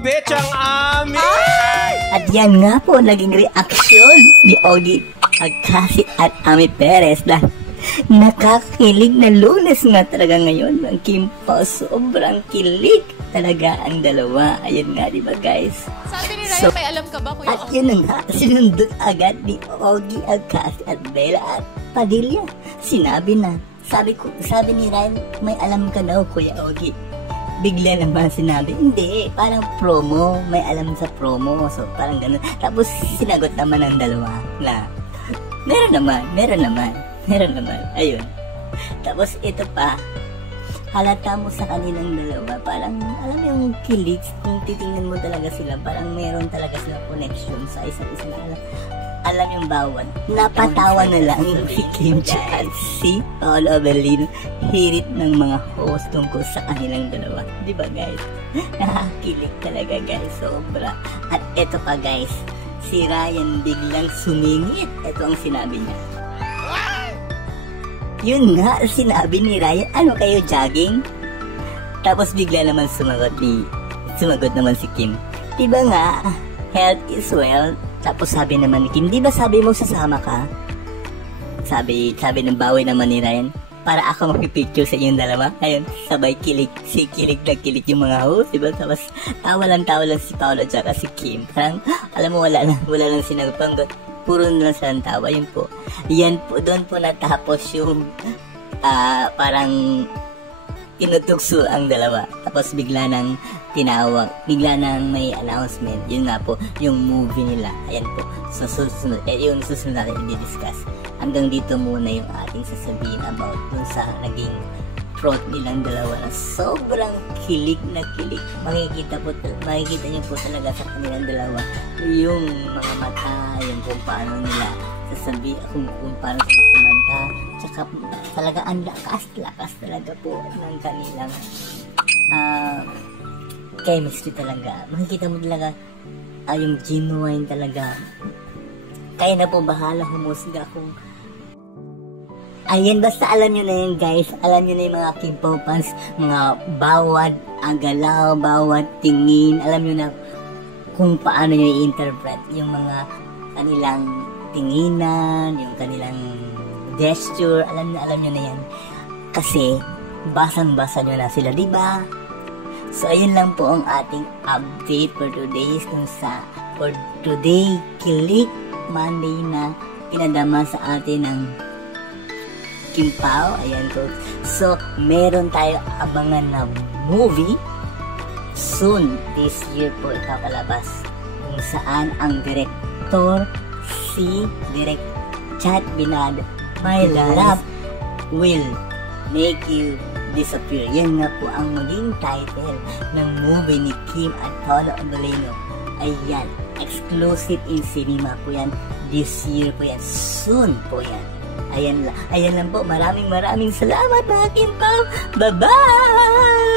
bechang amin! At yan nga po naging reaksyon ni Ogie Alcacid at Ami Perez dahil nakakilig na Lunes nga talaga ngayon ng Kim Pao. Sobrang kilig talaga ang dalawa. Ayun nga, diba guys? Sabi ni Ryan, may alam ka ba, Kuya? At yun na nga, sinundot agad ni Ogie Alcacid at Bella at Padilla. Sinabi na. Sabi ni Ryan, may alam ka daw, Kuya Ogie. Bigla naman sinabi, hindi, parang promo, may alam sa promo. So parang ganun. Tapos sinagot naman ng dalawa na, meron naman. Ayun. Tapos ito pa, halata mo sa kanilang dalawa, parang alam mo yung kilig, kung titingnan mo talaga sila, parang meron talaga sila connection sa isa't isa na alam yung bawat. Napatawa na lang si Kim at si Paolo Avellino, hirit ng mga host tungkol sa kanilang dalawa. Diba guys? Nakakilig talaga guys, sobra. At eto pa guys, si Ryan biglang sumingit. Ito ang sinabi niya. Yun nga, sinabi ni Ryan, ano kayo, jogging? Tapos bigla naman sumagot naman si Kim. Diba nga, health is wealth. Tapos sabi naman ni Kim, di ba sabi mo sasama ka? Sabi ng bawi naman ni Ryan, para ako magpipicture sa inyong dalawa. Ayun, sabay kilig na kilig yung mga host, diba? Tapos tawa lang si Paolo at saka si Kim. Parang, alam mo, wala lang sinagot. Puro na lang silang tawa. Yun po. Yan po, doon po natapos yung parang tinutugso ang dalawa. Tapos bigla nang tinawag, bigla nang may announcement. Yun nga po, yung movie nila. Ayan po. So, yung susunod natin i-discuss. Hanggang dito muna yung ating sasabihin about dun sa naging plot nilang dalawa na sobrang kilig na kilig. Makikita niyo po talaga sa kanilang dalawa yung mga mata, yung kung paano nila sasabihin, kung paano sila kumanta. Tsaka talaga ang lakas talaga po ng kanilang chemistry talaga. Makikita mo talaga yung genuine talaga. Kaya na po bahala humusga kung ayan, basta alam nyo na yun guys. Alam nyo na yung mga Kim Pao fans, mga bawat galaw, bawat tingin, alam nyo na kung paano nyo i-interpret yung mga kanilang tinginan, yung kanilang gesture. Alam nyo na yan. Kasi basang-basa nyo na sila, diba? So ayun lang po ang ating update for today Kilig Monday na pinadama sa atin ng Kim Pao. Ayan po. So meron tayo abangan na movie soon this year po ipapalabas, kung saan ang director si Direk Chat Binad, My Love Will Make You Disappear. Yan nga po ang maging title ng movie ni Kim at Paolo Avellino. Ayan, exclusive in cinema po yan. This year po yan. Soon po yan. Ayan lang po. Maraming salamat mga Kim Pao. Bye-bye!